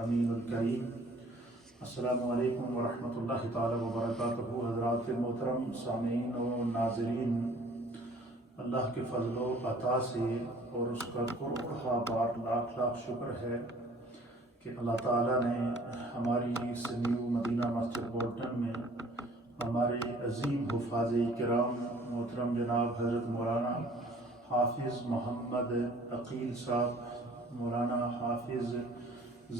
الامین الکریم۔ السلام علیکم ورحمۃ اللہ تعالی وبرکاتہ۔ حضرات محترم سامعین و ناظرین، اللہ کے فضل و عطا سے اور اس کا کروڑہ بار لاکھ لاکھ شکر ہے کہ اللہ تعالیٰ نے ہماری اس نیو مدینہ مسجد بولٹن میں ہمارے عظیم حفاظ کرام محترم جناب حضرت مولانا حافظ محمد عقیل صاحب، مولانا حافظ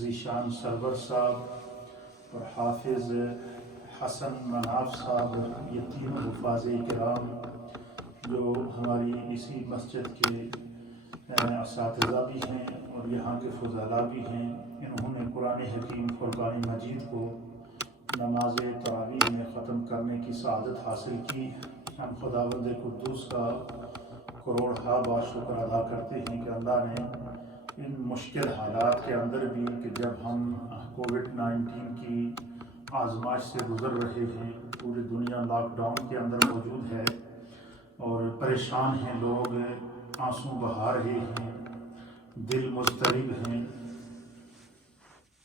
ذیشان سرور صاحب اور حافظ حسن مناف صاحب، یہ تینوں حفاظ کرام جو ہماری اسی مسجد کے اساتذہ بھی ہیں اور یہاں کے فضلاء بھی ہیں، انہوں نے قرآن حکیم فرقان مجید کو نماز تراویح میں ختم کرنے کی سعادت حاصل کی۔ ہم خداوند قدوس کا کروڑہ بار شکر ادا کرتے ہیں کہ اللہ نے ان مشکل حالات کے اندر بھی، کہ جب ہم کووڈ-19 کی آزمائش سے گزر رہے ہیں، پوری دنیا لاک ڈاؤن کے اندر موجود ہے اور پریشان ہیں، لوگ آنسو بہا رہے ہیں، دل مضطرب ہیں،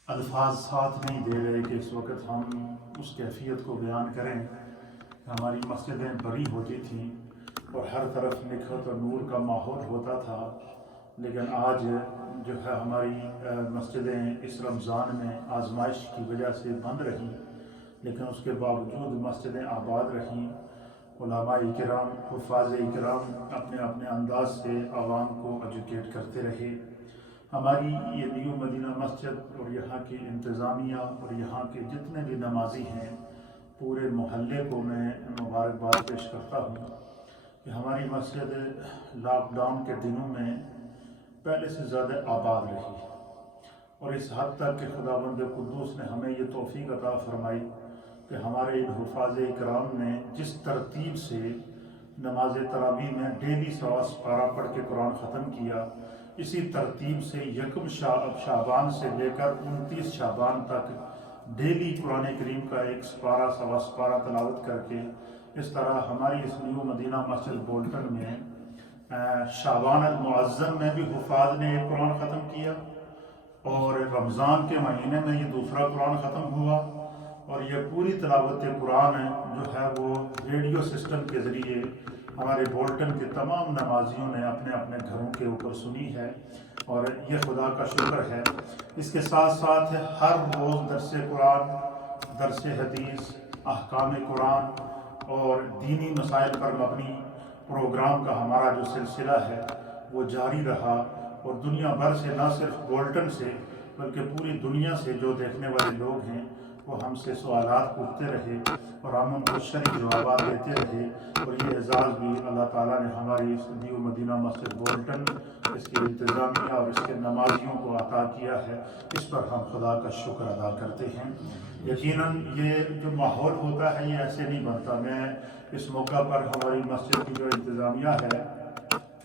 الفاظ ساتھ نہیں دے رہے کہ اس وقت ہم اس کیفیت کو بیان کریں۔ ہماری مسجدیں بھری ہوتی تھیں اور ہر طرف نکھت اور نور کا ماحول ہوتا تھا، لیکن آج جو ہے ہماری مسجدیں اس رمضان میں آزمائش کی وجہ سے بند رہیں، لیکن اس کے باوجود مسجدیں آباد رہیں۔ علماء کرام، حفاظ کرام اپنے اپنے انداز سے عوام کو ایجوکیٹ کرتے رہے۔ ہماری یہ نیو مدینہ مسجد اور یہاں کی انتظامیہ اور یہاں کے جتنے بھی نمازی ہیں، پورے محلے کو میں مبارکباد پیش کرتا ہوں کہ ہماری مسجد لاک ڈاؤن کے دنوں میں پہلے سے زیادہ آباد رہی، اور اس حد تک کہ خداوند قدوس نے ہمیں یہ توفیق عطا فرمائی کہ ہمارے ان حفاظ کرام نے جس ترتیب سے نماز تراویح میں ڈیلی سوا پارہ پڑھ کے قرآن ختم کیا، اسی ترتیب سے یکم شعبان سے لے کر 29 شعبان تک ڈیلی قرآن کریم کا ایک سپارہ سوا سپارہ تلاوت کر کے، اس طرح ہماری اس نیو مدینہ مسجد بولٹن میں شعبان المعظم میں بھی حفاظ نے ایک قرآن ختم کیا، اور رمضان کے مہینے میں یہ دوسرا قرآن ختم ہوا، اور یہ پوری تلاوت قرآن جو ہے وہ ریڈیو سسٹم کے ذریعے ہمارے بولٹن کے تمام نمازیوں نے اپنے اپنے گھروں کے اوپر سنی ہے، اور یہ خدا کا شکر ہے۔ اس کے ساتھ ساتھ ہر روز درس قرآن، درس حدیث، احکام قرآن اور دینی مسائل پر مبنی پروگرام کا ہمارا جو سلسلہ ہے وہ جاری رہا، اور دنیا بھر سے، نہ صرف بولٹن سے بلکہ پوری دنیا سے جو دیکھنے والے لوگ ہیں وہ ہم سے سوالات پوچھتے رہے اور ہم ان کو شرعی جوابات دیتے رہے، اور یہ اعزاز بھی اللہ تعالیٰ نے ہماری اس نیو مدینہ مسجد بولٹن، اس کی انتظامیہ اور اس کے نمازیوں کو عطا کیا ہے۔ اس پر ہم خدا کا شکر ادا کرتے ہیں۔ یقیناً یہ جو ماحول ہوتا ہے یہ ایسے نہیں بنتا۔ میں اس موقع پر ہماری مسجد کی جو انتظامیہ ہے،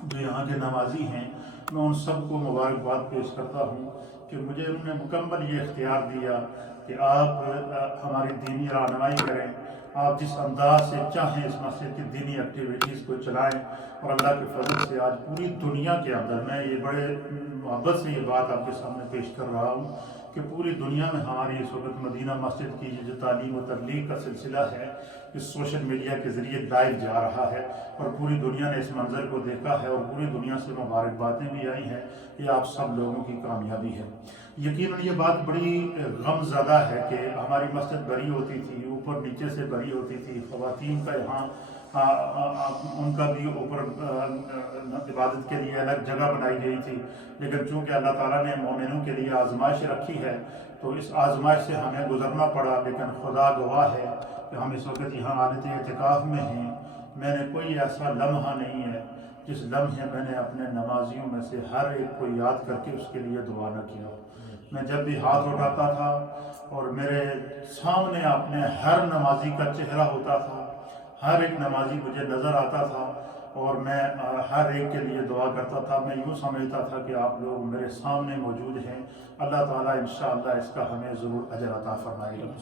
جو یہاں کے نمازی ہیں، میں ان سب کو مبارکباد پیش کرتا ہوں کہ مجھے انہوں نے مکمل یہ اختیار دیا کہ آپ ہماری دینی رہنمائی کریں، آپ جس انداز سے چاہیں اس مسجد کی دینی ایکٹیویٹیز کو چلائیں، اور اللہ کے فضل سے آج پوری دنیا کے اندر، میں یہ بڑے محبت سے یہ بات آپ کے سامنے پیش کر رہا ہوں کہ پوری دنیا میں ہماری اس وقت مدینہ مسجد کی جو تعلیم و تبلیغ کا سلسلہ ہے، اس سوشل میڈیا کے ذریعے لائیو جا رہا ہے، اور پوری دنیا نے اس منظر کو دیکھا ہے، اور پوری دنیا سے مبارکبادیں بھی آئی ہیں۔ یہ آپ سب لوگوں کی کامیابی ہے۔ یقیناً یہ بات بڑی غم زدہ ہے کہ ہماری مسجد بھری ہوتی تھی، اوپر نیچے سے بھری ہوتی تھی، خواتین کا یہاں ان کا بھی اوپر عبادت کے لیے الگ جگہ بنائی گئی تھی، لیکن چونکہ اللہ تعالیٰ نے مومنوں کے لیے آزمائش رکھی ہے تو اس آزمائش سے ہمیں گزرنا پڑا، لیکن خدا گواہ ہے کہ ہم اس وقت یہاں حالت اعتکاف میں ہیں۔ میں نے کوئی ایسا لمحہ نہیں ہے جس لمحے میں نے اپنے نمازیوں میں سے ہر ایک کو یاد کر کے اس کے لیے دعا نہ کیا۔ میں جب بھی ہاتھ اٹھاتا تھا اور میرے سامنے اپنے ہر نمازی کا چہرہ ہوتا تھا، ہر ایک نمازی مجھے نظر آتا تھا، اور میں ہر ایک کے لیے دعا کرتا تھا۔ میں یوں سمجھتا تھا کہ آپ لوگ میرے سامنے موجود ہیں، اللہ تعالیٰ انشاءاللہ اس کا ہمیں ضرور اجر عطا فرمائے گا۔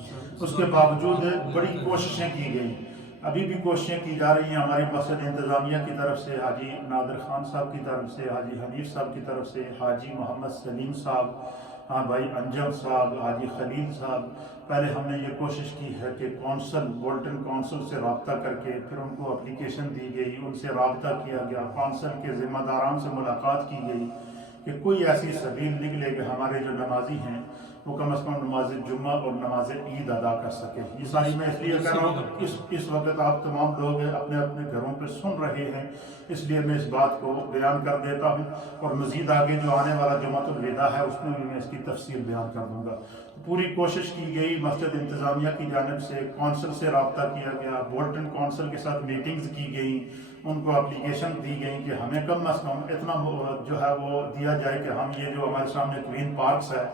اس کے باوجود بڑی کوششیں کی گئیں، ابھی بھی کوششیں کی جا رہی ہیں ہماری مسجد انتظامیہ کی طرف سے، حاجی نادر خان صاحب کی طرف سے، حاجی حنیف صاحب کی طرف سے، حاجی محمد سلیم صاحب ہاں بھائی انجم صاحب، حاجی خلیل صاحب، پہلے ہم نے یہ کوشش کی ہے کہ بولٹن کونسل سے رابطہ کر کے پھر ان کو اپلیکیشن دی گئی، ان سے رابطہ کیا گیا، کونسل کے ذمہ داران سے ملاقات کی گئی کہ کوئی ایسی سبیل نکلے کہ ہمارے جو نمازی ہیں وہ کم از کم نماز جمعہ اور نماز عید ادا کر سکے۔ یہ ساری میں اس لیے کر رہا ہوں، اس وقت آپ تمام لوگ اپنے اپنے گھروں پہ سن رہے ہیں، اس لیے میں اس بات کو بیان کر دیتا ہوں، اور مزید آگے جو آنے والا جمعۃ الوداع ہے اس میں بھی میں اس کی تفصیل بیان کر دوں گا۔ پوری کوشش کی گئی، مسجد انتظامیہ کی جانب سے کونسل سے رابطہ کیا گیا، بولٹن کونسل کے ساتھ میٹنگز کی گئیں، ان کو اپلیکیشن دی گئی کہ ہمیں کم از کم اتنا جو ہے وہ دیا جائے کہ ہم یہ جو ہمارے سامنے کوئین پارکس ہے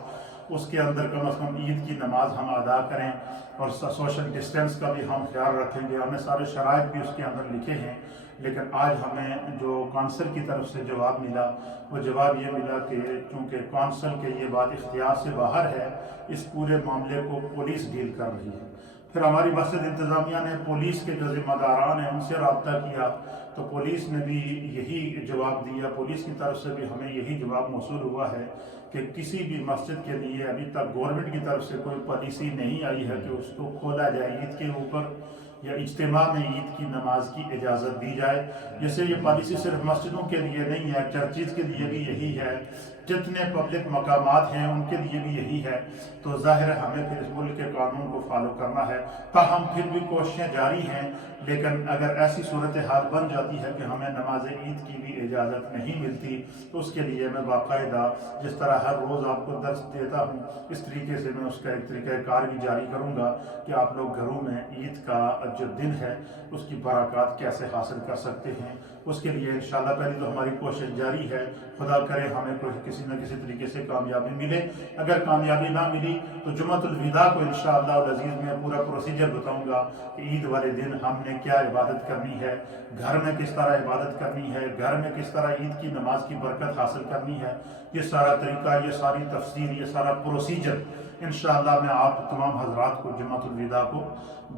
اس کے اندر کم از کم عید کی نماز ہم ادا کریں، اور سوشل ڈسٹینس کا بھی ہم خیال رکھیں گے۔ ہمیں سارے شرائط بھی اس کے اندر لکھے ہیں، لیکن آج ہمیں جو کونسل کی طرف سے جواب ملا وہ جواب یہ ملا کہ چونکہ کونسل کے یہ بات اختیار سے باہر ہے، اس پورے معاملے کو پولیس ڈیل کر رہی ہے۔ پھر ہماری مسجد انتظامیہ نے پولیس کے جو ذمہ داران ہیں ان سے رابطہ کیا، تو پولیس نے بھی یہی جواب دیا، پولیس کی طرف سے بھی ہمیں یہی جواب موصول ہوا ہے کہ کسی بھی مسجد کے لیے ابھی تک گورنمنٹ کی طرف سے کوئی پالیسی نہیں آئی ہے کہ اس کو کھولا جائے عید کے اوپر، یا اجتماع میں عید کی نماز کی اجازت دی جائے۔ جیسے یہ پالیسی صرف مسجدوں کے لیے نہیں ہے، چرچز کے لیے بھی یہی ہے، جتنے پبلک مقامات ہیں ان کے لیے بھی یہی ہے، تو ظاہر ہے ہمیں پھر اس ملک کے قانون کو فالو کرنا ہے۔ تاہم پھر بھی کوششیں جاری ہیں، لیکن اگر ایسی صورتحال بن جاتی ہے کہ ہمیں نماز عید کی بھی اجازت نہیں ملتی تو اس کے لیے میں باقاعدہ جس طرح ہر روز آپ کو درس دیتا ہوں اس طریقے سے میں اس کا ایک طریقہ کار بھی جاری کروں گا کہ آپ لوگ گھروں میں عید کا جو دن ہے اس کی برکات کیسے حاصل کر سکتے ہیں۔ اس کے لیے انشاءاللہ پہلی تو ہماری کوشش جاری ہے، خدا کرے ہمیں کسی نہ کسی طریقے سے کامیابی ملے۔ اگر کامیابی نہ ملی تو جمعۃ الوداع کو انشاءاللہ العزیز میں پورا پروسیجر بتاؤں گا کہ عید والے دن ہم نے کیا عبادت کرنی ہے، گھر میں کس طرح عبادت کرنی ہے، گھر میں کس طرح عید کی نماز کی برکت حاصل کرنی ہے۔ یہ سارا طریقہ، یہ ساری تفسیر، یہ سارا پروسیجر انشاءاللہ میں آپ تمام حضرات کو جمعۃ الوداع کو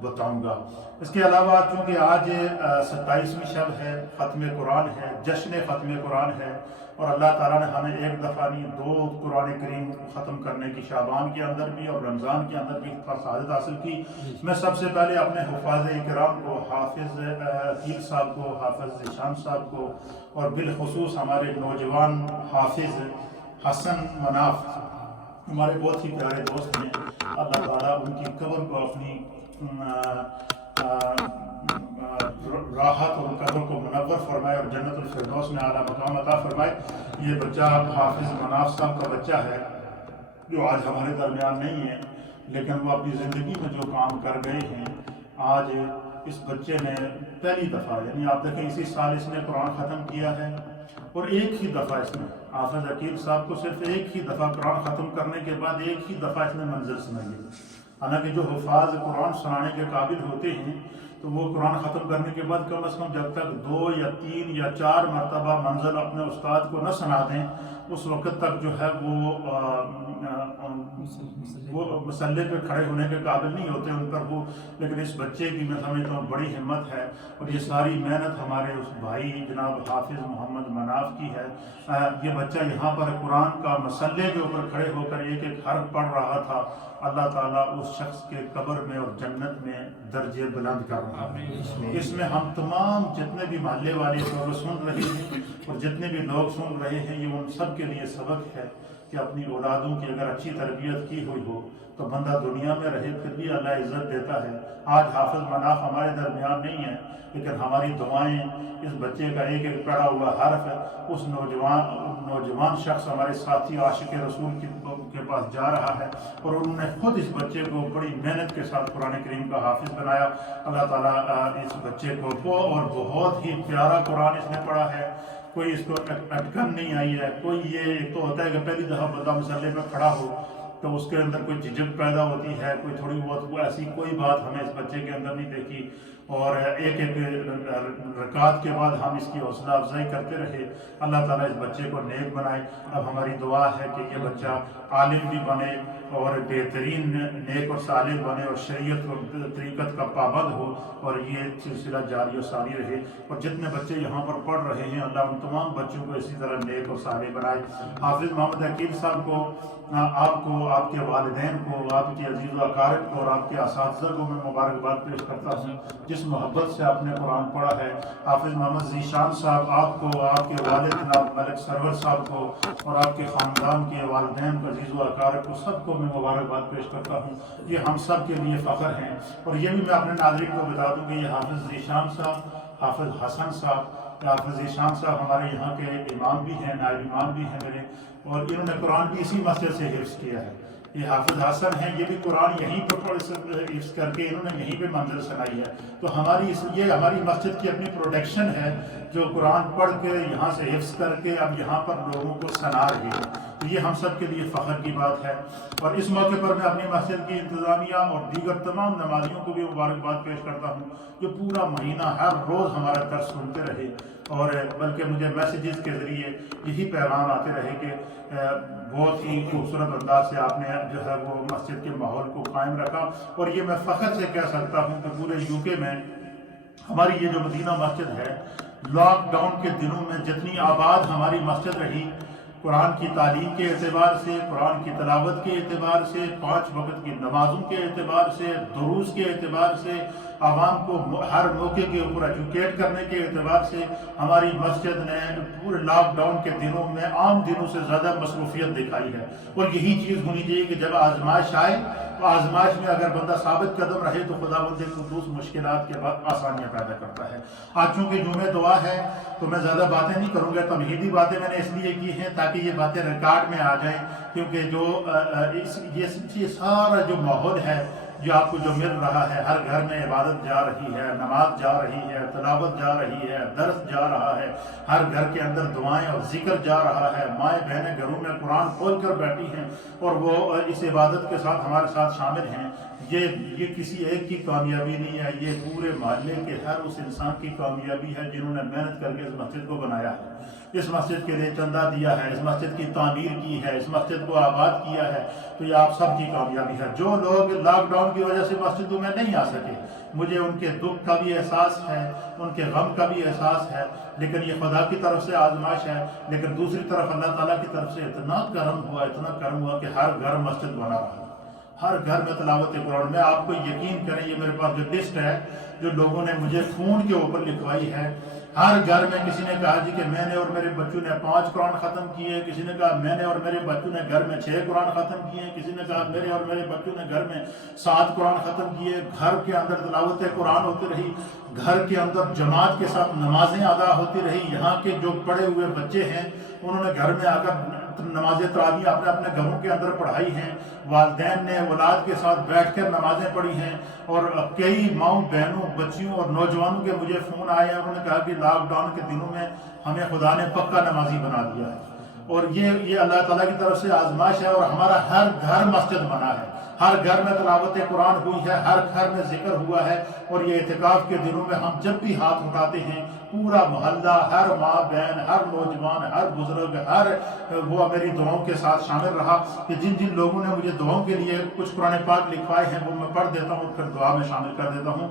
بتاؤں گا۔ اس کے علاوہ چونکہ آج 27ویں شب ہے، ختم قرآن ہے، جشن ختم قرآن ہے، اور اللہ تعالیٰ نے ہمیں ایک دفعہ نہیں 2 قرآن کریم ختم کرنے کی شعبان کے اندر بھی اور رمضان کے اندر بھی سعادت حاصل کی۔ میں سب سے پہلے اپنے حفاظ کرام کو، حافظ عقیل صاحب کو، حافظ ذیشان صاحب کو، اور بالخصوص ہمارے نوجوان حافظ حسن مناف، ہمارے بہت ہی پیارے دوست ہیں، اللہ تعالیٰ ان کی قبر کو اپنی راحت اور قبر کو منور فرمائے اور جنت الفردوس میں اعلیٰ مقام عطا فرمائے۔ یہ بچہ حافظ مناف صاحب کا بچہ ہے جو آج ہمارے درمیان نہیں ہے، لیکن وہ اپنی زندگی میں جو کام کر گئے ہیں، آج اس بچے نے پہلی دفعہ، یعنی آپ دیکھیں اسی سال اس نے قرآن ختم کیا ہے، اور ایک ہی دفعہ اس نے، حافظ عقیل صاحب کو صرف ایک ہی دفعہ قرآن ختم کرنے کے بعد ایک ہی دفعہ اس نے منزل سنائی ہے۔ حالانکہ جو حفاظ قرآن سنانے کے قابل ہوتے ہیں تو وہ قرآن ختم کرنے کے بعد کم از کم جب تک 2 یا 3 یا 4 مرتبہ منزل اپنے استاد کو نہ سنا دیں اس وقت تک جو ہے وہ مسلے پہ کھڑے ہونے کے قابل نہیں ہوتے ان پر وہ۔ لیکن اس بچے کی میں سمجھتا ہوں بڑی ہمت ہے، اور یہ ساری محنت ہمارے اس بھائی جناب حافظ محمد مناف کی ہے۔ یہ بچہ یہاں پر قرآن کا مسلے کے اوپر کھڑے ہو کر ایک ایک حرف پڑھ رہا تھا۔ اللہ تعالیٰ اس شخص کے قبر میں اور جنت میں درجے بلند کر رہا ہے۔ اس میں ہم تمام جتنے بھی محلے والے لوگ سن رہے ہیں اور جتنے بھی لوگ سن رہے ہیں، یہ ان سب کے لیے سبق ہے کہ اپنی اولادوں کی اگر اچھی تربیت کی ہوئی ہو تو بندہ دنیا میں رہے پھر بھی اللہ عزت دیتا ہے۔ آج حافظ مناف ہمارے درمیان نہیں ہے، لیکن ہماری دعائیں اس بچے کا ایک ایک پڑھا ہوا حرف ہے، اس نوجوان شخص ہمارے ساتھی عاشق رسول کے پاس جا رہا ہے، اور انہوں نے خود اس بچے کو بڑی محنت کے ساتھ قرآن کریم کا حافظ بنایا۔ اللہ تعالیٰ اس بچے کو اور بہت ہی پیارا قرآن اس نے پڑھا ہے، کوئی اس کو اٹکن نہیں آئی ہے۔ کوئی یہ ایک تو ہوتا ہے کہ پہلی دفعہ بندہ مسئلے پہ کھڑا ہو تو اس کے اندر کوئی جھجک پیدا ہوتی ہے، کوئی تھوڑی بہت ایسی کوئی بات ہمیں اس بچے کے اندر نہیں دیکھی۔ اور ایک ایک رکعت کے بعد ہم اس کی حوصلہ افزائی کرتے رہے۔ اللہ تعالیٰ اس بچے کو نیک بنائے۔ اب ہماری دعا ہے کہ یہ بچہ عالم بھی بنے اور بہترین نیک اور صالح بنے اور شریعت اور طریقت کا پابند ہو، اور یہ سلسلہ جاری و ساری رہے۔ اور جتنے بچے یہاں پر پڑھ رہے ہیں اللہ ان تمام بچوں کو اسی طرح نیک اور صالح بنائے۔ حافظ محمد عقیل صاحب کو، آپ کو، آپ کے والدین کو، آپ کے عزیز و اقارب کو اور آپ کے اساتذہ کو میں مبارکباد پیش کرتا ہوں جس محبت سے آپ نے قرآن پڑھا ہے۔ حافظ محمد ذیشان صاحب، آپ کو، آپ کے والد جناب ملک سرور صاحب کو اور آپ کے خاندان کے والدین کو، عزیز و اقارب کو، سب کو میں مبارکباد پیش کرتا ہوں۔ یہ ہم سب کے لیے فخر ہیں۔ اور یہ بھی میں اپنے ناظرین کو بتا دوں کہ یہ حافظ ذیشان صاحب، حافظ حسن صاحب، حافظ ذیشان صاحب ہمارے یہاں کے امام بھی ہیں، نائب امام بھی ہیں میرے، اور انہوں نے قرآن بھی اسی مسجد سے حفظ کیا ہے۔ یہ حافظ حسن ہیں، یہ بھی قرآن یہیں پر حفظ کر کے انہوں نے یہیں پہ منزل سنائی ہے۔ تو یہ ہماری مسجد کی اپنی پروڈکشن ہے جو قرآن پڑھ کے یہاں سے حفظ کر کے اب یہاں پر لوگوں کو سنا رہی ہے۔ تو یہ ہم سب کے لیے فخر کی بات ہے۔ اور اس موقع پر میں اپنی مسجد کی انتظامیہ اور دیگر تمام نمازیوں کو بھی مبارکباد پیش کرتا ہوں جو پورا مہینہ ہر روز ہمارا درس سنتے رہے، اور بلکہ مجھے میسیجز کے ذریعے یہی پیغام آتے رہے کہ بہت ہی خوبصورت انداز سے آپ نے جو ہے وہ مسجد کے ماحول کو قائم رکھا۔ اور یہ میں فخر سے کہہ سکتا ہوں کہ پورے یو کے میں ہماری یہ جو مدینہ مسجد ہے، لاک ڈاؤن کے دنوں میں جتنی آباد ہماری مسجد رہی، قرآن کی تعلیم کے اعتبار سے، قرآن کی تلاوت کے اعتبار سے، 5 وقت کی نمازوں کے اعتبار سے، دروس کے اعتبار سے، عوام کو ہر موقع کے اوپر ایجوکیٹ کرنے کے اعتبار سے، ہماری مسجد نے پورے لاک ڈاؤن کے دنوں میں عام دنوں سے زیادہ مصروفیت دکھائی ہے۔ اور یہی چیز ہونی چاہیے کہ جب آزمائش آئے تو آزمائش میں اگر بندہ ثابت قدم رہے تو خداوند قدوس مشکلات کے بعد آسانیاں پیدا کرتا ہے۔ آج چونکہ جمعہ دعا ہے تو میں زیادہ باتیں نہیں کروں گا، تمہیدی باتیں میں نے اس لیے کی ہیں تاکہ یہ باتیں ریکارڈ میں آ جائیں، کیونکہ یہ سارا جو ماحول ہے جو آپ کو جو مل رہا ہے، ہر گھر میں عبادت جا رہی ہے، نماز جا رہی ہے، تلاوت جا رہی ہے، درس جا رہا ہے، ہر گھر کے اندر دعائیں اور ذکر جا رہا ہے، مائیں بہنیں گھروں میں قرآن کھول کر بیٹھی ہیں اور وہ اس عبادت کے ساتھ ہمارے ساتھ شامل ہیں۔ یہ کسی ایک کی کامیابی نہیں ہے، یہ پورے محلے کے ہر اس انسان کی کامیابی ہے جنہوں نے محنت کر کے اس مسجد کو بنایا ہے، اس مسجد کے لیے چندہ دیا ہے، اس مسجد کی تعمیر کی ہے، اس مسجد کو آباد کیا ہے۔ تو یہ آپ سب کی کامیابی ہے۔ جو لوگ لاک ڈاؤن کی وجہ سے مسجدوں میں نہیں آ سکے، مجھے ان کے دکھ کا بھی احساس ہے، ان کے غم کا بھی احساس ہے، لیکن یہ خدا کی طرف سے آزمائش ہے۔ لیکن دوسری طرف اللہ تعالیٰ کی طرف سے اتنا کرم ہوا کہ ہر گھر مسجد بنا رہا، ہر گھر میں تلاوت قرآن۔ میں آپ کو یقین کریں، یہ میرے پاس جو لسٹ ہے جو لوگوں نے مجھے فون کے اوپر لکھوائی ہے، ہر گھر میں کسی نے کہا جی کہ میں نے اور میرے بچوں نے 5 قرآن ختم کیے، کسی نے کہا میں نے اور میرے بچوں نے گھر میں 6 قرآن ختم کیے، کسی نے کہا میرے اور میرے بچوں نے گھر میں 7 قرآن ختم کیے۔ گھر کے اندر تلاوت قرآن ہوتی رہی، گھر کے اندر جماعت کے ساتھ نمازیں ادا ہوتی رہی۔ یہاں کے جو پڑھے ہوئے بچے ہیں انہوں نے گھر میں آ کر نماز تراویح اپنے اپنے گھروں کے اندر پڑھائی ہیں، والدین نے اولاد کے ساتھ بیٹھ کر نمازیں پڑھی ہیں، اور کئی ماؤں بہنوں بچیوں اور نوجوانوں کے مجھے فون آئے ہیں، انہوں نے کہا کہ لاک ڈاؤن کے دنوں میں ہمیں خدا نے پکا نمازی بنا دیا ہے۔ اور یہ اللہ تعالیٰ کی طرف سے آزمائش ہے، اور ہمارا ہر گھر مسجد بنا ہے، ہر گھر میں تلاوت قرآن ہوئی ہے، ہر گھر میں ذکر ہوا ہے۔ اور یہ اعتکاف کے دنوں میں ہم جب بھی ہاتھ اٹھاتے ہیں پورا محلہ، ہر ماں بہن، ہر نوجوان، ہر بزرگ، ہر وہ میری دعاؤں کے ساتھ شامل رہا کہ جن جن لوگوں نے مجھے دعاؤں کے لیے کچھ قرآن پاک لکھوائے ہیں وہ میں پڑھ دیتا ہوں، پھر دعا میں شامل کر دیتا ہوں۔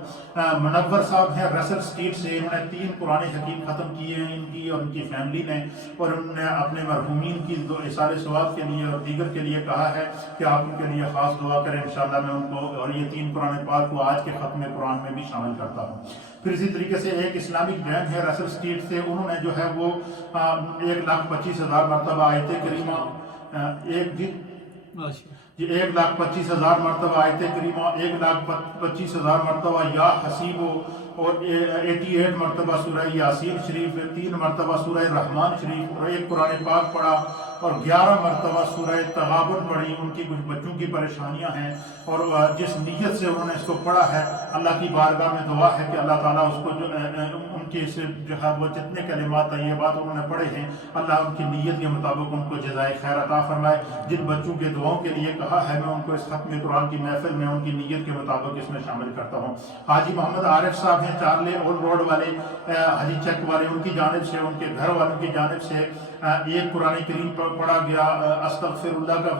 منور صاحب ہیں رسل اسٹریٹ سے، انہوں نے 3 قرآن حکیم ختم کیے ہیں، ان کی اور ان کی فیملی نے، اور انہوں نے اپنے مرحومین کی اثار ثواب کے لیے اور دیگر کے لیے کہا ہے کہ آپ ان کے لیے خاص دعا کریں، انشاءاللہ میں ان کو اور یہ 3 قرآن پاک کو آج کے ختم قرآن میں بھی شامل کرتا ہوں۔ پھر اسی طریقے سے ایک اسلامک بینڈ ہے رسل اسٹریٹ سے، انہوں نے جو ہے وہ 1,25,000 مرتبہ آیت کریمہ 1,25,000 مرتبہ آیت کریمہ، 1,25,000 مرتبہ یا حسیبو، اور 88 مرتبہ سورہ یاسین شریف، 3 مرتبہ سورہ رحمان شریف، اور 1 قرآن پاک پڑھا، اور 11 مرتبہ سورہ تغابن پڑھی۔ ان کی کچھ بچوں کی پریشانیاں ہیں، اور جس نیت سے انہوں نے اس کو پڑھا ہے، اللہ کی بارگاہ میں دعا ہے کہ اللہ تعالیٰ اس کو ان کی سے جو ہے وہ جتنے کلمات طیبات انہوں نے پڑھے ہیں، اللہ ان کی نیت کے مطابق ان کو جزائے خیر عطا فرمائے۔ جن بچوں کے دعاؤں کے لیے کہا ہے میں ان کو اس ختم قرآن کی محفل میں ان کی نیت کے مطابق اس میں شامل کرتا ہوں۔ حاجی محمد عارف صاحب ہیں چارلے اور روڈ والے حاجی چک والے، ان کی جانب سے، ان کے گھر والوں کی جانب سے ایک قرآن کریم پڑھا گیا، استغفر اللہ کا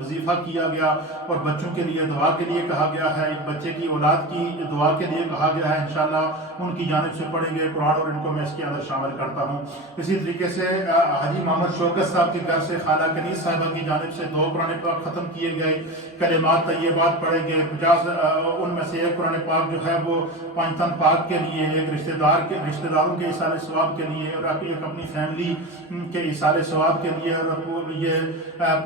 وظیفہ کیا گیا، اور بچوں کے لیے دعا کے لیے کہا گیا ہے، ایک بچے کی اولاد کی دعا کے لیے کہا گیا ہے، انشاءاللہ ان کی جانب سے پڑھیں گے قرآن، اور ان کو میں اس کے اندر شامل کرتا ہوں۔ اسی طریقے سے حاجی محمد شوکت صاحب کے گھر سے خالہ کنیز صاحبہ کی جانب سے 2 قرآن پاک ختم کیے گئے، کلمات طیبات پڑھے گئے، 50 ان میں سے ایک قرآن پاک جو ہے وہ پانچتن پاک کے لیے، ایک رشتہ داروں کے ایصال ثواب کے لیے، اور ایک اپنی فیملی کے ایصال ثواب کے لیے۔ اور یہ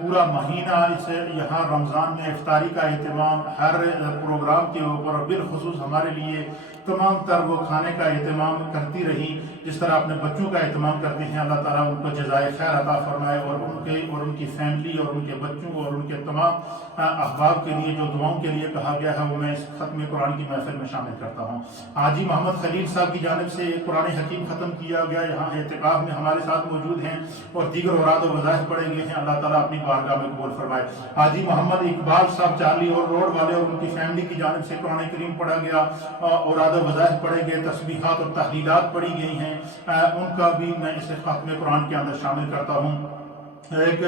پورا مہینہ اسے یہاں رمضان میں افطاری کا اہتمام ہر پروگرام کے اوپر، اور بالخصوص ہمارے لیے تمام تر وہ کھانے کا اہتمام کرتی رہی جس طرح اپنے بچوں کا اہتمام کرتے ہیں۔ اللہ تعالیٰ ان کو جزائے خیر عطا فرمائے، اور ان کی فیملی اور ان کے بچوں اور ان کے تمام احباب کے لیے جو دعاؤں کے لیے کہا گیا ہے وہ میں اس ختم قرآن کی محفل میں شامل کرتا ہوں۔ حاجی محمد خلیل صاحب کی جانب سے قرآن حکیم ختم کیا گیا، یہاں اعتکاف میں ہمارے ساتھ موجود ہیں، اور دیگر اوراد و وظائف پڑھے گئے ہیں، اللہ تعالیٰ اپنی بارگاہ میں قبول فرمائے۔ حاجی محمد اقبال صاحب چارلی اور روڈ والے اور ان کی فیملی کی جانب سے قرآن کریم پڑھا گیا، اوراد و وظائف پڑھے گئے، تسبیحات اور تحلیلات پڑھی گئی ہیں، ان کا بھی میں اسے ختم قرآن کے اندر شامل کرتا ہوں۔ ایک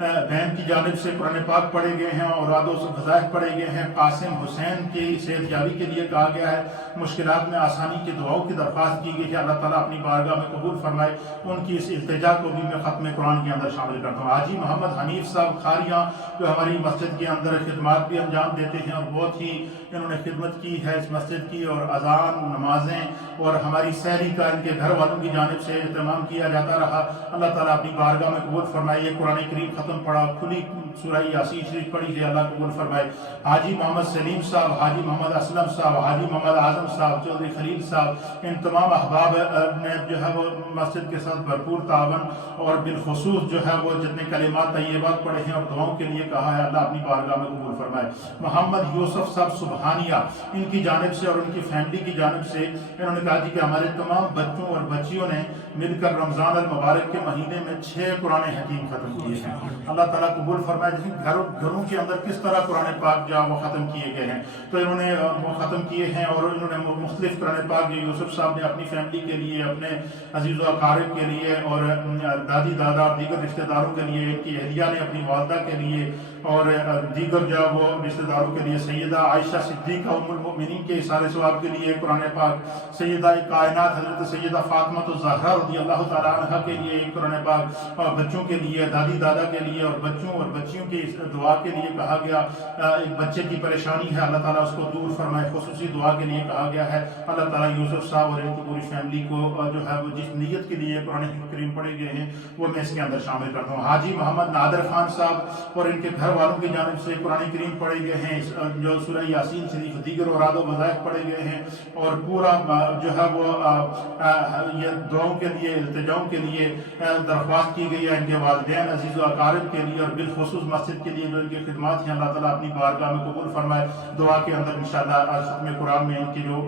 بہن کی جانب سے قرآن پاک پڑھے گئے ہیں، اوراد و وظائف پڑھے گئے ہیں، قاسم حسین کی صحت یابی کے لیے کہا گیا ہے، مشکلات میں آسانی کی دعاؤں کی درخواست کی گئی ہے، اللہ تعالیٰ اپنی بارگاہ میں قبول فرمائے، ان کی اس التجا کو بھی میں ختم قرآن کے اندر شامل کرتا ہوں۔ حاجی محمد حنیف صاحب کھاریاں جو ہماری مسجد کے اندر خدمات بھی انجام دیتے ہیں، اور بہت ہی انہوں نے خدمت کی ہے اس مسجد کی، اور اذان، نمازیں اور ہماری سحری کا ان کے گھر والوں کی جانب سے اہتمام کیا جاتا رہا، اللہ تعالیٰ اپنی بارگاہ میں قبول فرمائے۔ یہ قرآن کریم ختم پڑھا، کھلی سورہ یاسین شریف پڑھی ہے، اللہ قبول فرمائے۔ حاجی محمد سلیم صاحب، حاجی محمد اسلم صاحب، حاجی محمد اعظم صاحب، چودھری خلیل صاحب، ان تمام احباب نے جو ہے وہ مسجد کے ساتھ بھرپور تعاون، اور بالخصوص جو ہے وہ جتنے کلمات طیبات پڑھے ہیں اور دعاؤں کے لیے کہا ہے، اللہ اپنی بارگاہ میں قبول فرمائے۔ محمد یوسف صاحب سبحانیہ، ان کی جانب سے اور ان کی فیملی کی جانب سے انہوں نے کہا کہ ہمارے تمام بچوں اور بچیوں نے مل کر رمضان المبارک کے مہینے میں 6 قرآن حکیم ختم کیے ہیں، اللہ تعالیٰ قبول فرمائے۔ گھروں کے اندر کس طرح قرآن پاک جو وہ ختم کیے گئے ہیں، تو انہوں نے وہ ختم کیے ہیں، اور انہوں نے مختلف قرآن پاک جو یوسف صاحب نے اپنی فیملی کے لیے، اپنے عزیز و اقارب کے لیے، اور دادی دادا اور دیگر رشتہ داروں کے لیے، ان کی اہلیہ نے اپنی والدہ کے لیے، اور دیگر جو وہ رشتہ داروں کے لیے، سیدہ عائشہ صدیقہ ام المؤمنین کے اصال ثواب کے لیے قرآن پاک، سیدہ کائنات حضرت سیدہ فاطمہ الزہرا رضی اللہ تعالیٰ عنہ کے لیے ایک قرآن پاک، اور بچوں کے لیے، دادی دادا کے لیے، اور بچوں اور بچیوں کی دعا کے لیے کہا گیا۔ ایک بچے کی پریشانی ہے، اللہ تعالیٰ اس کو دور فرمائے، خصوصی دعا کے لیے کہا گیا ہے، اللہ تعالیٰ یوسف صاحب اور ان کی پوری فیملی کو جو ہے وہ جس نیت کے لیے قرآن کریم پڑھے گئے ہیں وہ میں اس کے اندر شامل کرتا ہوں۔ حاجی محمد نادر خان صاحب اور ان کے گھر والوں کی جانب سے قرآن کریم پڑھے گئے ہیں، جو سورہ یاسین شریف، دیگر اوراد و وظائف پڑھے گئے ہیں، اور پورا جو ہے وہ یہ دعاؤں کے لیے، التجاؤں کے لیے درخواست کی گئی ہے ان کے والدین، عزیز و اقارب کے لیے، اور بالخصوص مسجد کے لیے جو ان کی خدمات ہیں، اللہ تعالیٰ اپنی بارگاہ میں قبول فرمائے۔ دعا کے اندر انشاءاللہ آج ختم قرآن میں ان کی جو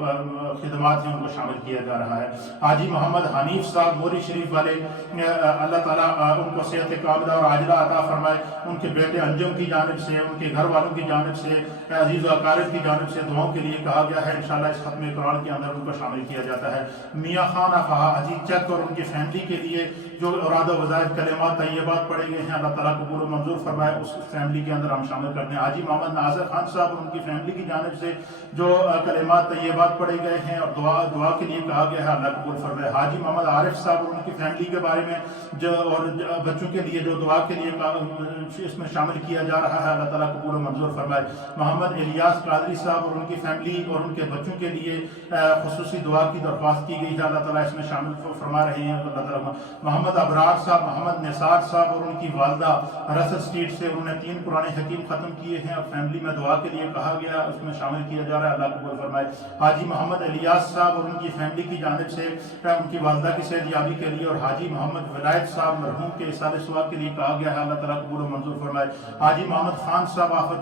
خدمات ہیں ان کو شامل کیا جا رہا ہے۔ حاجی محمد حنیف صاحب موری شریف والے، اللہ تعالیٰ ان کو صحت کاملہ اور عاجلہ عطا فرمائے، ان کے بیٹے انجم کی جانب سے، ان کے گھر والوں کی جانب سے، عزیز و اقارب کی جانب سے دعاؤں کے لیے کہا گیا ہے، انشاءاللہ اس ختم قرآن کے اندر ان کو شامل کیا جاتا ہے۔ میاں خان افہا حجی چک اور ان کی فیملی کے لیے جو اوراد و وظائف کلمات طیبات پڑھے گئے ہیں، اللہ تعالیٰ قبول و منظور فرمائے، اس فیملی کے اندر ہم شامل کرتے ہیں۔ حاجی محمد ناصر خان صاحب اور ان کی فیملی کی جانب سے جو کلمات طیبات پڑھے گئے ہیں اور دعا کے لیے کہا گیا ہے، اللہ قبول فرمائے۔ حاجی محمد عارف صاحب اور ان کی فیملی کے بارے میں اور بچوں کے لیے جو دعا کے لیے اس میں شامل کیا جا رہا ہے، اللہ تعالیٰ قبول و منظور فرمائے۔ محمد الیاس قادری صاحب اور ان کی فیملی اور ان کے بچوں کے لیے خصوصی دعا کی درخواست کی گئی ہے، اللہ تعالیٰ اس میں شامل فرما رہے ہیں، اللہ تعالیٰ۔ محمد ابرار صاحب، محمد نثار صاحب اور ان کی والدہ رسل اسٹریٹ سے، انہوں نے 3 قرآن حکیم ختم کیے ہیں اور فیملی میں دعا کے لیے کہا گیا، اس میں شامل کیا جا رہا ہے، اللہ قبول فرمائے۔ حاجی محمد الیاس صاحب اور ان کی فیملی کی جانب سے ان کی والدہ کی صحت یابی کے لیے، اور حاجی محمد ولایت صاحب مرحوم کے اصال ثواب کے لیے کہا گیا ہے، اللہ تعالیٰ قبول و منظور فرمائے۔ حاجی محمد خان صاحب آفت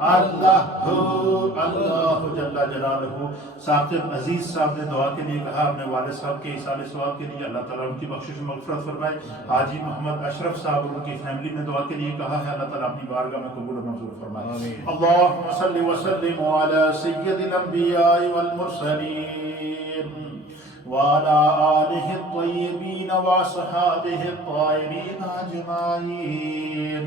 اللہ جل جلالہ۔ ثاقب عزیز صاحب نے دعا کے لیے کہا، اپنے والد صاحب کے ایصال ثواب کے لیے اللہ تعالیٰ ان کی بخشش و مغفرت فرمائے۔ حاجی محمد اشرف صاحب اور ان کی فیملی نے دعا کے لیے کہا ہے، اللہ تعالیٰ اپنی بارگاہ میں قبول و منظور فرمائے۔ اللہم صلی وسلم علی سید الانبیاء والمرسلین وعلى آلہ الطیبین وصحابہ الطاہرین اجمعین۔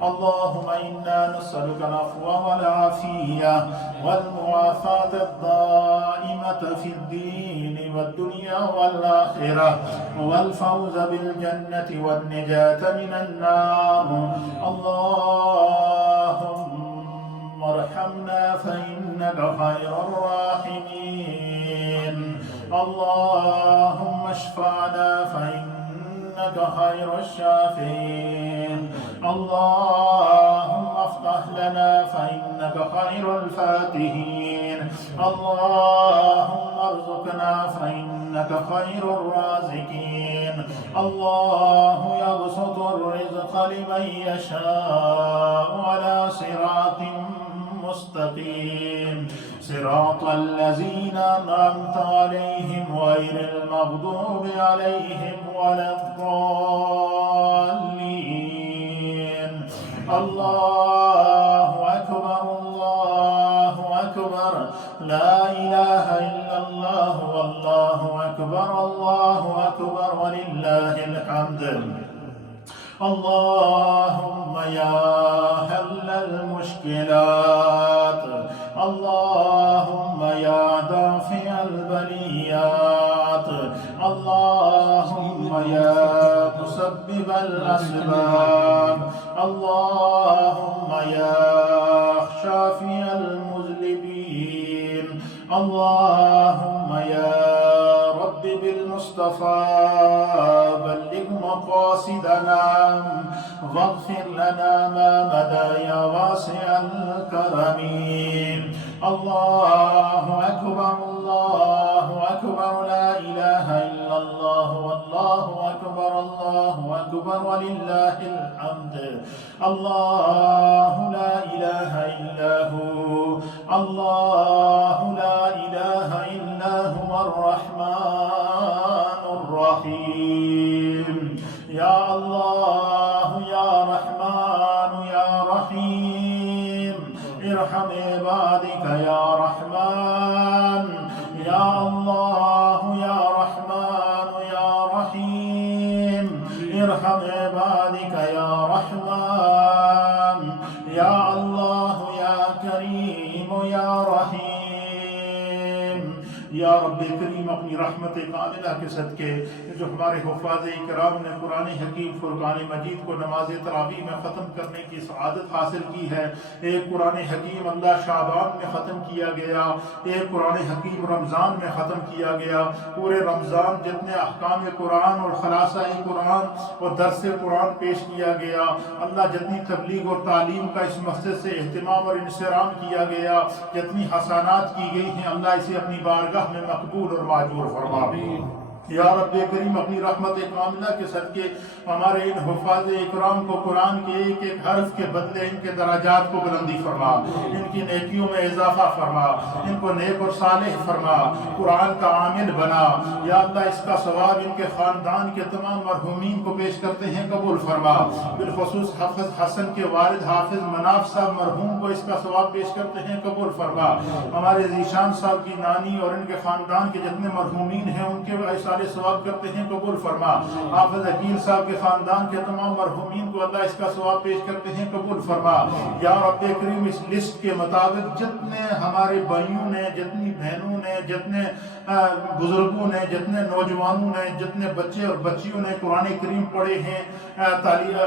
اللہم انا نسألک العفو والعافیہ والمعافاة الدائمة فی الدین والدنیا والآخرہ والفوز بالجنة والنجاة من النار۔ اللہم ارحمنا فإنک خیر الراحمین۔ اللہم اشفعنا فإنک خیر الشافعین۔ اللہم افتح لنا فإنک خیر الفاتحین۔ اللہم ارزقنا فإنک خیر الرازقین۔ اللہ یبسط الرزق لمن یشاء علی صراط مستقیم صراط الذین انعمت علیہم غیر المغضوب علیہم ولا الضالین۔ اللہ اکبر، اللہ اکبر، لا الہ الا اللہ، واللہ اکبر، اللہ اکبر وللہ الحمد۔ اللہم یا حل المشکلات، اللہم یا دافع البلیات، اللہم یا مسبب الاسباب، اللہم یا شافی المذنبین، اللہم یا رب بالمصطفى بلغ مقاصدنا واغفر لنا ما مدى يا واسع الكرم۔ اللہ اکبر، اللہ اکبر، لا الہ الا اللہ، واللہ اکبر، اللہ اکبر وللہ الحمد۔ اللہ لا الہ الا هو، اللہ لا الہ الا هو الرحمن الرحیم۔ یا اللہ یا رحمان یا رحیم، ارحم عبادک یا رحمان۔ یا اللہ یا رحمان یا رحیم، ارحم عبادک یا رحمان۔ یا اللہ یا کریم یا رحیم۔ یا رب کریم اپنی رحمت کاملہ کے صدقے جو ہمارے حفاظ کرام نے قرآن حکیم فرقان مجید کو نماز تراویح میں ختم کرنے کی سعادت حاصل کی ہے، ایک قرآن حکیم اللہ شعبان میں ختم کیا گیا، ایک قرآن حکیم رمضان میں ختم کیا گیا۔ پورے رمضان جتنے احکام قرآن اور خلاصہ قرآن اور درس قرآن پیش کیا گیا، اللہ جتنی تبلیغ اور تعلیم کا اس مسجد سے اہتمام اور انصرام کیا گیا، جتنی حسنات کی گئی ہیں، اللہ اسے اپنی بارگاہ میں مقبول اور معجور فرما۔ یا رب کریم اپنی رحمت کاملہ کے صدقے ہمارے ان حفاظ اکرام کو قرآن کے ایک ایک حرف کے بدلے ان کے درجات کو بلندی فرما، ان کی نیکیوں میں اضافہ فرما، ان کو نیک اور صالح فرما، قرآن کا عامل بنا۔ یا اللہ اس کا ثواب ان کے خاندان کے تمام مرحومین کو پیش کرتے ہیں قبول فرما، بالخصوص حافظ حسن کے والد حافظ مناف صاحب مرحوم کو اس کا ثواب پیش کرتے ہیں قبول فرما۔ ہمارے ذیشان صاحب کی نانی اور ان کے خاندان کے جتنے مرحومین ہیں ان کے سارے ثواب کرتے ہیں قبول فرما۔ حافظ عقیل صاحب کے خاندان کے تمام مرحومین کو اللہ اس کا ثواب پیش کرتے ہیں قبول فرما۔ یا رب کریم اس لسٹ کے مطابق جتنے ہمارے بھائیوں نے، جتنی بہنوں نے، جتنے بزرگوں نے، جتنے نوجوانوں نے، جتنے بچے اور بچیوں نے قرآن کریم پڑھے ہیں،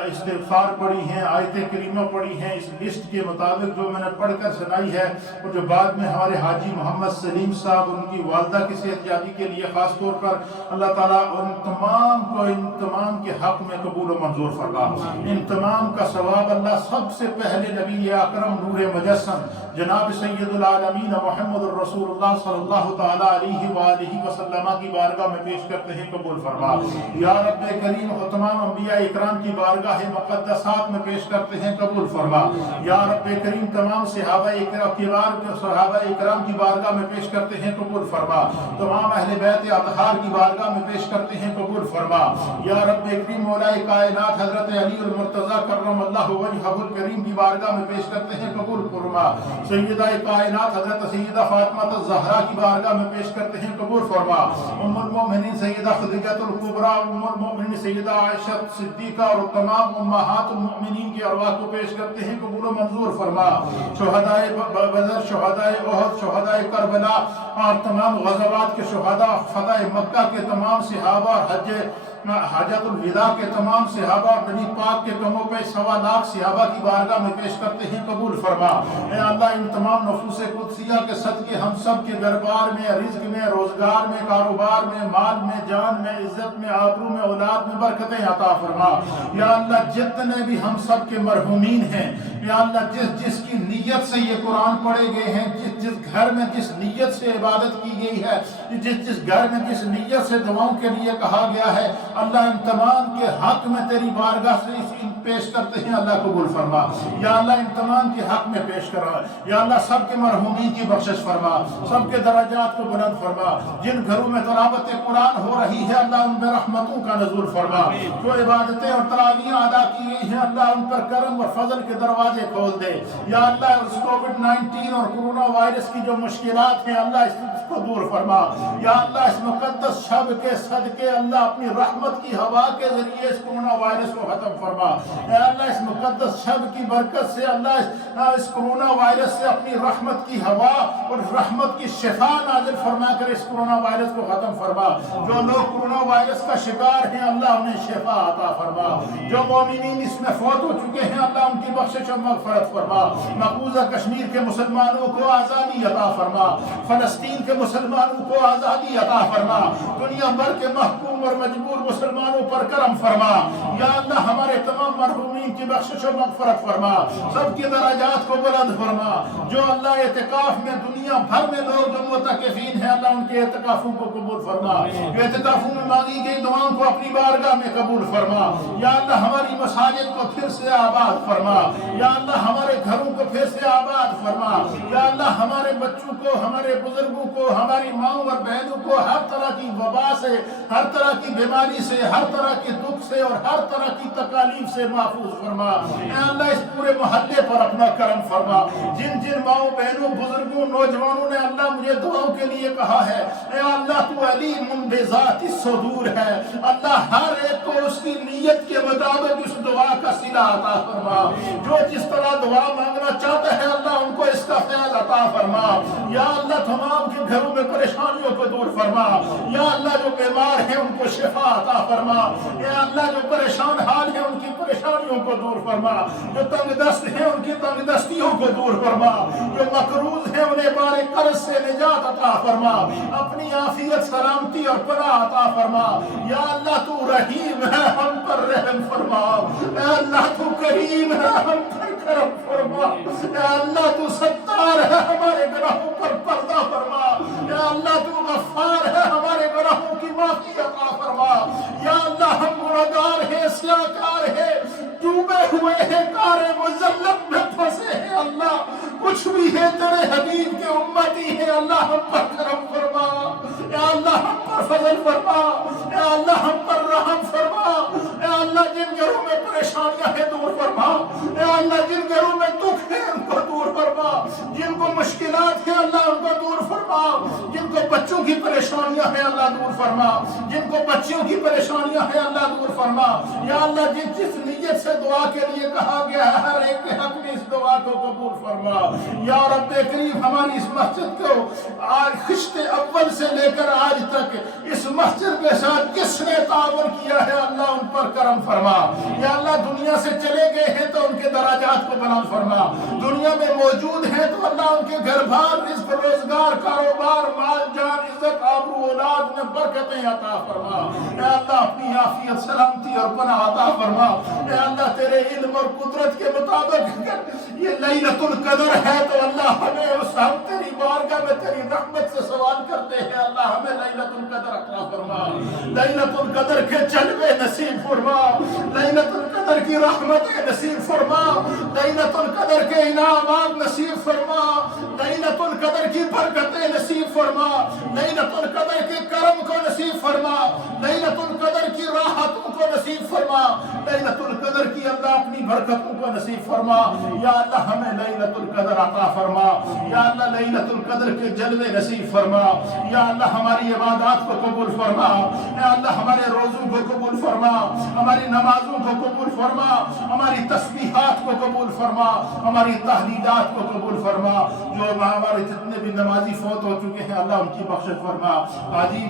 استغفار پڑھی ہیں، آیت کریمہ پڑھی ہیں، اس لسٹ کے مطابق جو میں نے پڑھ کر سنائی ہے اور جو بعد میں ہمارے حاجی محمد سلیم صاحب ان کی والدہ کی صحت یابی کے لیے خاص طور پر اللہ تعالیٰ ان تمام کو ان تمام کے حق میں قبول و منظور فرما۔ ان تمام کا ثواب اللہ سب سے پہلے نبی اکرم نور مجسم جناب سید العالمین محمد الرسول اللہ صلی اللہ تعالیٰ علیہ وآلہ وسلم کی بارگاہ میں پیش کرتے ہیں، قبول فرما۔ یا رب کریم تمام انبیاء اکرام کی بارگاہ مقدسات میں پیش کرتے ہیں، قبول فرما۔ یا رب کریم تمام صحابہ اکرام کی بارگاہ میں پیش کرتے ہیں، قبول فرما۔ تمام اہل بیت اطہار کی بارگاہ میں پیش کرتے ہیں، قبول فرما۔ یا رب کریم مولا کائنات حضرت علی المرتضی کرم اللہ وجہہ الکریم کی بارگاہ میں پیش کرتے ہیں، قبول فرما۔ سیدہ کائنات حضرت سیدہ فاطمہ الزہرا کی بارگاہ میں پیش کرتے ہیں، قبول فرما۔ ام المؤمنین سیدہ خدیجہ الکبریٰ، ام المؤمنین سیدہ عائشہ صدیقہ اور تمام امہات المؤمنین کی ارواح کو پیش کرتے ہیں، قبول و منظور فرما۔ شہدائے بدر، شہدائے احد، شہدائے کربلا اور تمام غزوات کے شہداء، فتح مکہ کے تمام صحابہ اور حجۃ الوداع کے تمام صحابہ اور نبی پاک کے کموں پہ 1.25 لاکھ صحابہ کی بارگاہ میں پیش کرتے ہیں، قبول فرما۔ اے اللہ ان تمام نفوس قدسیہ کے صدقے ہم سب کے دربار میں، رزق میں، روزگار میں، کاروبار میں، مال میں، جان میں، عزت میں، آبرو میں، اولاد میں برکتیں عطا فرما۔ یا اللہ جتنے بھی ہم سب کے مرحومین ہیں، یا اللہ جس کی نیت سے یہ قرآن پڑھے گئے ہیں، جس گھر میں جس نیت سے عبادت کی گئی ہے، جس گھر میں جس نیت سے دعاؤں کے لیے کہا گیا ہے، اللہ ان تمام کے حق میں تیری بارگاہ سے پیش کرتے ہیں، اللہ قبول فرما۔ یا اللہ ان تمام کے حق میں پیش کرا، یا اللہ سب کے مرحومین کی بخشش فرما، سب کے درجات کو بلند فرما۔ جن گھروں میں تلاوت قرآن ہو رہی ہے اللہ ان میں رحمتوں کا نزول فرما۔ جو عبادتیں اور تراویحیں ادا کی گئی ہیں اللہ ان پر کرم اور فضل کے دروازے کھول دے۔ یا اللہ اس کووڈ-19 اور کورونا وائرس کی جو مشکلات ہیں اللہ اس کو دور فرما۔ یا اللہ اس مقدس شب کے صدقے اللہ اپنی رحمت کی ہوا کے ذریعے اس کورونا وائرس کو ختم فرما۔ اے اللہ اس مقدس شب کی برکت سے اللہ اس کورونا وائرس سے اپنی رحمت کی ہوا اور رحمت کی شفا نازل فرما کر اس کورونا وائرس کو ختم فرما۔ جو لوگ کورونا وائرس کا شکار ہیں اللہ انہیں شفا عطا فرما۔ جو مومنین اس میں فوت ہو چکے ہیں اللہ ان کی بخشش و مغفرت فرما۔ مقبوضہ کشمیر کے مسلمانوں کو آزادی عطا فرما، فلسطین کے مسلمانوں کو آزادی عطا فرما، دنیا بھر کے محکوم اور مجبور مسلمانوں پر کرم فرما۔ یا اللہ ہمارے تمام مرحومین کی بخشش و مغفرت فرما، سب کے درجات کو بلند فرما۔ جو اللہ اعتکاف میں دنیا بھر میں لوگ جو معتکفین ہیں اللہ ان کے اعتکافوں کو قبول فرما، اعتکافوں میں مانگی گئی دعاؤں کو اپنی بارگاہ میں قبول فرما۔ یا اللہ ہماری مساجد کو پھر سے آباد فرما، یا اللہ ہمارے گھروں کو پھر سے آباد فرما۔ یا اللہ ہمارے بچوں کو، ہمارے بزرگوں کو، ہماری ماؤں اور بہنوں کو ہر طرح کی وبا سے، ہر طرح کی بیماری سے، ہر طرح کے دکھ سے اور ہر طرح کی تکالیف سے محفوظ فرما۔ اے اللہ اس پورے محلے پر اپنا کرم فرما۔ جن جن ماؤں بہنوں بزرگوں نوجوانوں نے اللہ مجھے دعاؤں کے لیے کہا ہے، اے اللہ تو علیم بذات الصدور ہے، اللہ ہر ایک کو اس کی نیت کے مطابق اس دعا کا صلہ عطا فرما۔ جو جس طرح دعا مانگنا چاہتا ہے اللہ ان کو اس کا فیض عطا فرما۔ یا اللہ تمام کے گھروں میں پریشانیوں کو دور فرما۔ یا اللہ جو بیمار ہیں ان کو شفا عطا فرما۔ یا اللہ جو پریشان حال ہیں ان کی پریشانیوں کو دور فرما، جو تنگ دست ہیں ان کی تنگ دستیوں کو دور فرما، جو مقروض ہیں انہیں بار قرض سے نجات عطا فرما، اپنی عافیت سلامتی اور پناہ عطا فرما۔ یا اللہ تو رحیم ہے ہم پر رحم فرما، اے اللہ تو کریم ہے ہم پر کرم فرما، اے اللہ تو ستار ہے ہمارے گناہوں پر پردہ فرما، یا اللہ تو غفار ہے ہمارے گناہوں کی معافی عطا فرما۔ یا اللہ ہم گناہگار ہیں، سیاہکار ہیں، ڈوبے ہوئے ہیں، کارے مذلت میں پھنسے ہیں، اللہ کچھ بھی ہے تیرے حبیب کے امتی ہیں، اللہ ہم پر کرم فرما، یا اللہ ہم پر فضل فرما، یا اللہ ہم پر رحم فرما۔ یا اللہ جن گھروں میں پریشانیاں ہیں دور فرما، یا اللہ جن گھروں میں دکھ ہے ان کو دور فرما، جن کو مشکلات ہیں اللہ ان کو دور فرما، جن کو بچوں کی پریشانیاں ہیں اللہ دور فرما، جن کو بچیوں کی پریشانیاں ہیں اللہ دور فرما۔ یا اللہ جس نیت سے دعا کے لیے کہا گیا ہے ہر ایک کے حق میں اس دعا کو قبول فرما۔ یا رب کریم ہماری اس مسجد کو آج خشت اول سے لے کر آج تک اس مسجد کے ساتھ کس نے تعاون کیا ہے اللہ ان پر کرم فرما۔ یا اللہ دنیا سے چلے گئے ہیں تو ان کے درجات کو بلند فرما، دنیا میں موجود ہیں تو اللہ ان کے گھر بار رزق روزگار کاروبار مال جان عزت آبرو اولاد میں برکتیں عطا فرما۔ اے اللہ اپنی عافیت سلامتی اور پناہ عطا فرما۔ اے اللہ تیرے علم اور قدرت کے مطابق یہ لیلۃ القدر ہے ہے تو اللہ ہمیں ہم تیری بارگاہ میں تیری رحمت سے سوال کرتے ہیں، اللہ ہمیں لیلۃ القدر عطا فرما، لیلۃ القدر کے جلوے نصیب فرما، لیلۃ القدر کی رحمتیں نصیب فرما، لیلۃ القدر کے انعامات نصیب فرما، لیلۃ القدر کی برکتیں نصیب فرما، لیلۃ القدر کے کرم کو نصیب فرما، لیلۃ القدر کی راحتوں کو نصیب فرما، لیلۃ القدر کی اللہ اپنی برکتوں کو نصیب فرما۔ یا اللہ ہمیں لیلۃ القدر عطا فرما، یا اللہ لیلۃ القدر کے جلوے نصیب فرما، یا اللہ ہماری عبادات کو قبول فرما، یا اللہ ہمارے روزوں کو قبول فرما، ہماری نمازوں کو قبول فرما، ہماری تسبیحات کو قبول فرما، ہماری تحلیلات کو قبول فرما۔ جو ہمارے جتنے بھی نمازی فوت ہو چکے ہیں اللہ ان کی بخشش فرما، حاجی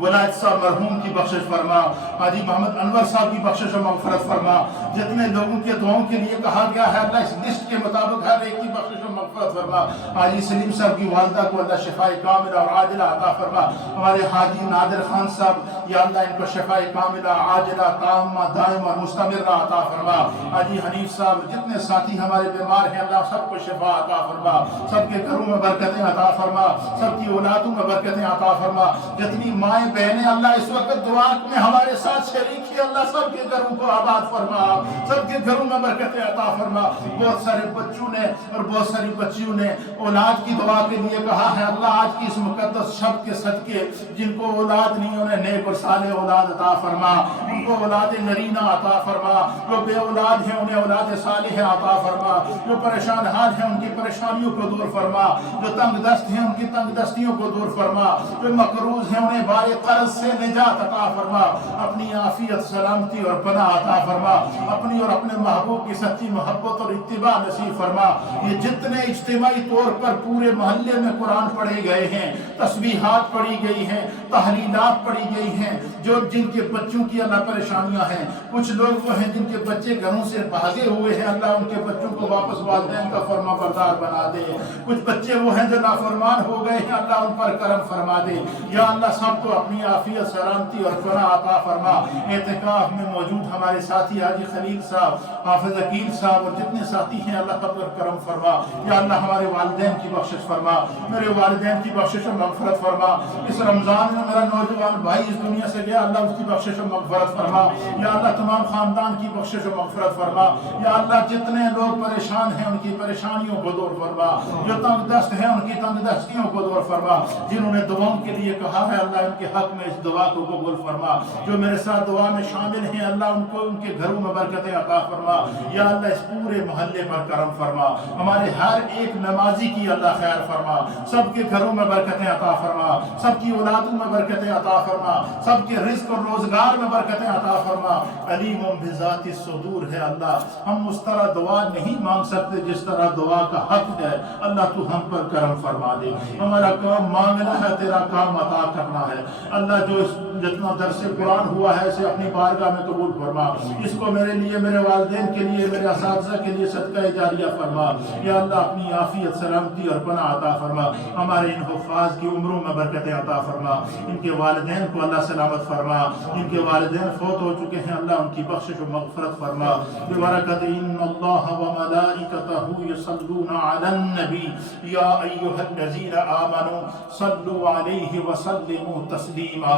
ولایت صاحب مرحوم کی بخشش فرما، حاجی محمد انور صاحب کی بخشش و مغفرت فرما، جتنے لوگوں کے دعاؤں کے لیے کہا گیا ہے اللہ اس لسٹ کے مطابق ہر ایک کی بخشش و مغفرت فرما۔ حاجی سلیم صاحب کی والدہ کو اللہ شفاء کاملہ اور عاجلہ عطا فرما، ہمارے حاجی نادر خان صاحب یا اللہ ان کو شفاء کاملہ عاجلہ تامہ دائم اور مستمرہ عطا فرما۔ حاجی حنیف صاحب جتنے ساتھی ہمارے بیمار ہیں اللہ سب کو شفا عطا فرما، سب کے گھروں میں برکتیں عطا فرما، سب کی اولادوں میں برکتیں عطا فرما، جتنی مائیں بہنیں اللہ اس وقت دعا میں ہمارے ساتھ شریک ہے اللہ سب کے گھروں کو آباد فرما، سب کے گھروں میں برکتیں عطا فرما۔ بہت سارے بچوں نے اور بہت ساری بچیوں نے اولاد کی دعا کے لیے کہا ہے اللہ آج کی اس مقدس شب کے صدقے جن کو اولاد نہیں انہیں نیک اور صالح اولاد عطا فرما، ان کو اولاد نرینہ عطا فرما، جو بے اولاد ہیں انہیں اولاد صالح عطا فرما، جو پریشان حال ہیں ان کی پریشانیوں کو دور فرما، جو تنگ دست ہیں ان کی تنگ دستیوں کو دور فرما، جو مقروض ہیں انہیں بارے قرض سے نجات عطا فرما، اپنی عافیت سلامتی اور پناہ عطا فرما، اپنی اور اپنے محبوب کی سچی محبت اور اتباع نصیب فرما۔ یہ جتنے اجتماعی طور پر پورے محلے میں قرآن پڑھے گئے ہیں، تسبیحات پڑھی گئی ہیں، تحلیلات پڑھی گئی ہیں، جو جن کے بچوں کی اللہ پریشانیاں ہیں، کچھ لوگ وہ ہیں جن کے بچے گھروں سے بھاگے ہوئے ہیں اللہ ان کے بچوں کو واپس والدین کا فرما بردار بنا دے، کچھ بچے وہ ہیں جو نافرمان ہو گئے ہیں اللہ ان پر کرم فرما دے، یا اللہ سب کو اپنی عافیت سلامتی اور پناہ عطا فرما۔ اعتکاف میں موجود ہمارے ساتھی حاجی خلیل صاحب، حافظ عقیل صاحب اور جتنے ساتھی ہیں اللہ سب پر کرم فرما، یا اللہ ہمارے والدین کی بخشش فرما، میرے والدین کی بخشش و مغفرت فرما۔ اس رمضان میں میرا نوجوان بھائی اس دنیا سے گیا اللہ اس کی بخشش و مغفرت فرما، یا اللہ تمام خاندان کی بخشش و مغفرت فرما، یا اللہ جتنے لوگ پریشان ہیں ان کی پریشانیوں کو دور فرما، جو تنگ دست ہیں ان کی تنگ دستیوں کو دور فرما، جنہوں نے دعاؤں کے لیے کہا ہے اللہ ان کے حق میں اس دعا کو قبول فرما، جو میرے ساتھ دعا میں شامل ہیں اللہ ان کو ان کے گھروں میں برکتیں عطا فرما، یا اللہ اس پورے محلے پر کرم فرما، ہمارے ہر ایک نمازی کی اللہ خیر فرما، سب کے گھروں میں برکتیں عطا فرما، سب کی اولادوں میں برکتیں عطا فرما، سب کے رزق اور روزگار میں برکتیں عطا فرما۔ علیم بذات الصدور ہے اللہ، ہم اس طرح دعا نہیں مانگ سکتے جس طرح دعا کا حق ہے، اللہ تو ہم پر کرم فرما دے، ہمارا کام مانگنا ہے تیرا کام عطا کرنا ہے، اللہ جو جتنا درس قرآن ہوا ہے اسے اپنی بارگاہ میں قبول فرما، اس کو میرے لیے میرے والدین کے لیے میرے اساتذہ کے لیے صدقہ جاریہ فرما، یا اللہ اپنی عافیت سلامتی اور پناہ عطا فرما، ہمارے ان حفاظ کی عمروں میں برکت عطا فرما، ان کے والدین کو اللہ سلامت فرما، ان کے والدین فوت ہو چکے ہیں اللہ ان کی بخشش و مغفرت فرما، ببرکت ان اللہ وملائکتہ یصلون علی النبی یا ایھا الذین آمنوا صلوا علیہ وسلموا تسلیما،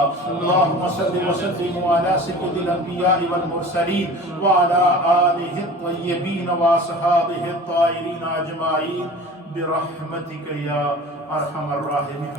اللهم صل وسلم على سيد الانبياء والمرسلين وعلى آله الطيبين واصحابه الطاهرين اجمعين برحمتك يا ارحم الراحمين۔